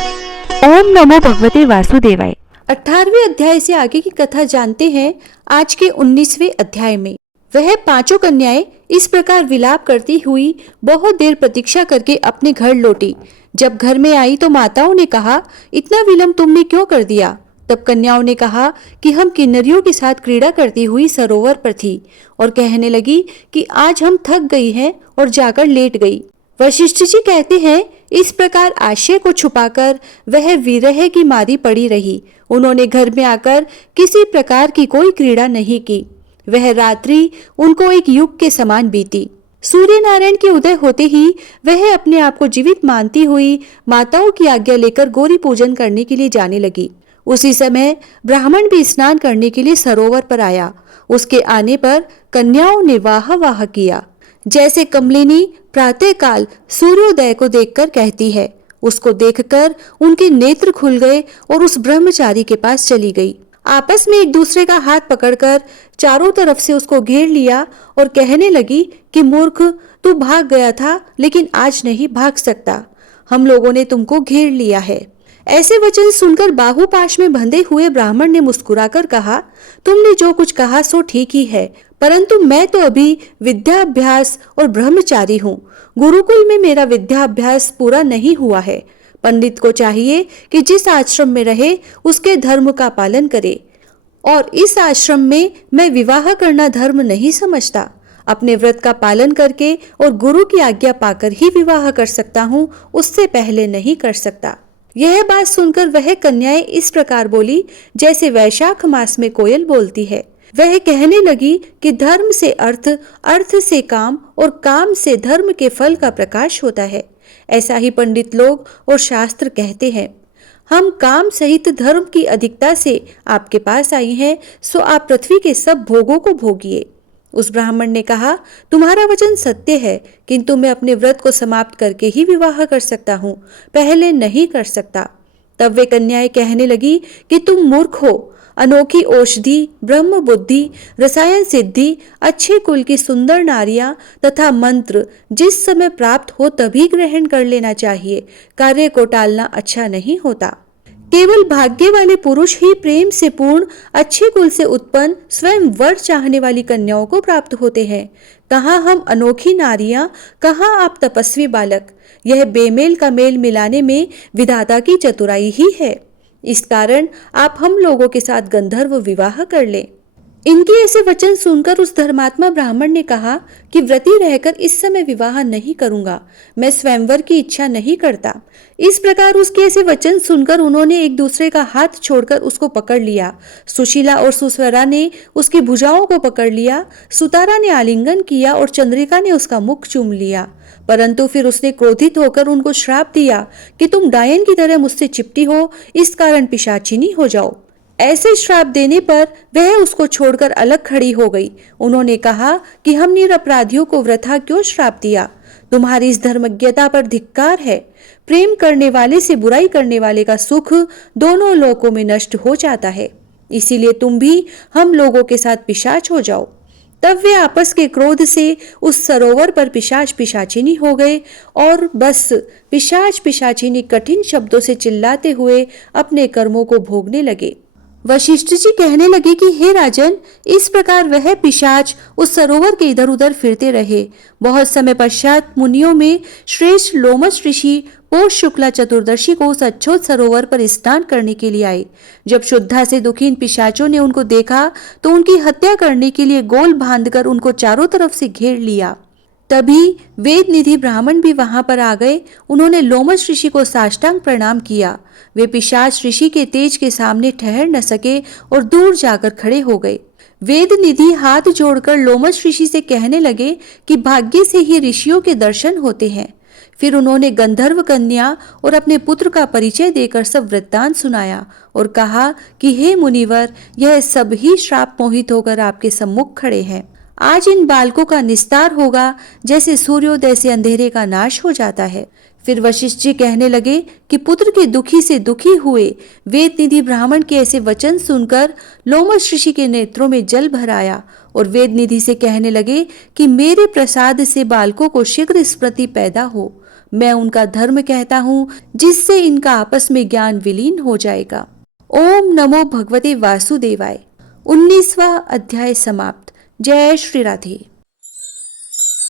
ओम नमो भगवते वासुदेवाय। 18वें अध्याय से आगे की कथा जानते हैं। आज के 19वें अध्याय में वह पांचों कन्याएं इस प्रकार विलाप करती हुई बहुत देर प्रतीक्षा करके अपने घर लौटी। जब घर में आई तो माताओं ने कहा, इतना विलंब तुमने क्यों कर दिया? तब कन्याओं ने कहा कि हम किन्नरियों के साथ क्रीड़ा करती हुई सरोवर पर थी और कहने लगी कि आज हम थक गई हैं और जाकर लेट गई। वशिष्ठ जी कहते हैं, इस प्रकार आशय को छुपाकर वह विरह की मारी पड़ी रही। उन्होंने घर में आकर किसी प्रकार की कोई क्रीड़ा नहीं की। वह रात्रि उनको एक युग के समान बीती। सूर्य नारायण के उदय होते ही वह अपने आप को जीवित मानती हुई माताओं की आज्ञा लेकर गौरी पूजन करने के लिए जाने लगी। उसी समय ब्राह्मण भी स्नान करने के लिए सरोवर पर आया। उसके आने पर कन्याओं ने वाह वाह किया। जैसे कमलिनी प्रातःकाल सूर्योदय को देखकर कहती है, उसको देखकर उनके नेत्र खुल गए और उस ब्रह्मचारी के पास चली गई। आपस में एक दूसरे का हाथ पकड़कर चारों तरफ से उसको घेर लिया और कहने लगी कि मूर्ख, तू भाग गया था लेकिन आज नहीं भाग सकता। हम लोगों ने तुमको घेर लिया है। ऐसे वचन सुनकर बाहुपाश में बंधे हुए ब्राह्मण ने मुस्कुराकर कहा, तुमने जो कुछ कहा सो ठीक ही है, परंतु मैं तो अभी विद्याभ्यास और ब्रह्मचारी हूँ। गुरुकुल में मेरा विद्याभ्यास पूरा नहीं हुआ है। पंडित को चाहिए कि जिस आश्रम में रहे उसके धर्म का पालन करे, और इस आश्रम में मैं विवाह करना धर्म नहीं समझता। अपने व्रत का पालन करके और गुरु की आज्ञा पाकर ही विवाह कर सकता हूँ, उससे पहले नहीं कर सकता। यह बात सुनकर वह कन्याएं इस प्रकार बोली जैसे वैशाख मास में कोयल बोलती है। वह कहने लगी कि धर्म से अर्थ, अर्थ से काम और काम से धर्म के फल का प्रकाश होता है। ऐसा ही पंडित लोग और शास्त्र कहते हैं। हम काम सहित धर्म की अधिकता से आपके पास आई हैं, सो आप पृथ्वी के सब भोगों को भोगिए। उस ब्राह्मण ने कहा, तुम्हारा वचन सत्य है, किंतु मैं अपने व्रत को समाप्त करके ही विवाह कर सकता हूँ, पहले नहीं कर सकता। तब वे कन्याएं कहने लगी कि तुम मूर्ख हो। अनोखी औषधि, ब्रह्म बुद्धि, रसायन सिद्धि, अच्छे कुल की सुंदर नारियां तथा मंत्र जिस समय प्राप्त हो तभी ग्रहण कर लेना चाहिए। कार्य को टालना अच्छा नहीं होता। केवल भाग्य वाले पुरुष ही प्रेम से पूर्ण, अच्छे कुल से उत्पन्न, स्वयं वर चाहने वाली कन्याओं को प्राप्त होते हैं। कहाँ हम अनोखी नारियां, कहाँ आप तपस्वी बालक। यह बेमेल का मेल मिलाने में विधाता की चतुराई ही है। इस कारण आप हम लोगों के साथ गंधर्व विवाह कर लें। इनके ऐसे वचन सुनकर उस धर्मात्मा ब्राह्मण ने कहा कि व्रती रहकर इस समय विवाह नहीं करूंगा, मैं स्वयंवर की इच्छा नहीं करता। इस प्रकार उसके ऐसे वचन सुनकर उन्होंने एक दूसरे का हाथ छोड़कर उसको पकड़ लिया। सुशीला और सुस्वरा ने उसकी भुजाओं को पकड़ लिया, सुतारा ने आलिंगन किया और चंद्रिका ने उसका मुख चूम लिया। परंतु फिर उसने क्रोधित होकर उनको श्राप दिया कि तुम डायन की तरह मुझसे चिपटी हो, इस कारण पिशाचिनी हो जाओ। ऐसे श्राप देने पर वह उसको छोड़कर अलग खड़ी हो गई। उन्होंने कहा कि हम निरपराधियों को वृथा क्यों श्राप दिया? तुम्हारी इस धर्मज्ञता पर धिक्कार है। प्रेम करने वाले से बुराई करने वाले का सुख दोनों लोकों में नष्ट हो जाता है। इसीलिए तुम भी हम लोगों के साथ पिशाच हो जाओ। तब वे आपस के क्रोध से उस सरोवर पर पिशाच पिशाचिनी हो गए और बस पिशाच पिशाचिनी कठिन शब्दों से चिल्लाते हुए अपने कर्मों को भोगने लगे। वशिष्ठ जी कहने लगे कि हे राजन, इस प्रकार वह पिशाच उस सरोवर के इधर उधर फिरते रहे। बहुत समय पश्चात मुनियों में श्रेष्ठ लोमश ऋषि पौष शुक्ला चतुर्दशी को उस अच्छोत सरोवर पर स्नान करने के लिए आए। जब शुद्धा से दुखी इन पिशाचों ने उनको देखा तो उनकी हत्या करने के लिए गोल बांधकर उनको चारों तरफ से घेर लिया। तभी वेद निधि ब्राह्मण भी वहां पर आ गए। उन्होंने लोमश ऋषि को साष्टांग प्रणाम किया। वे पिशाच ऋषि के तेज के सामने ठहर न सके और दूर जाकर खड़े हो गए। वेद निधि हाथ जोड़कर लोमश ऋषि से कहने लगे कि भाग्य से ही ऋषियों के दर्शन होते हैं। फिर उन्होंने गंधर्व कन्या और अपने पुत्र का परिचय देकर सब वृत्तांत सुनाया और कहा कि हे मुनिवर, यह सब ही श्राप मोहित होकर आपके सम्मुख खड़े हैं। आज इन बालकों का निस्तार होगा जैसे सूर्योदय से अंधेरे का नाश हो जाता है। फिर वशिष्ठ जी कहने लगे कि पुत्र के दुखी से दुखी हुए वेद निधि ब्राह्मण के ऐसे वचन सुनकर लोमश ऋषि के नेत्रों में जल भर आया और वेद निधि से कहने लगे कि मेरे प्रसाद से बालकों को शीघ्र स्मृति पैदा हो। मैं उनका धर्म कहता हूँ, जिससे इनका आपस में ज्ञान विलीन हो जाएगा। ओम नमो भगवते वासुदेवाय। 19वां अध्याय समाप्त। जय श्री राधे।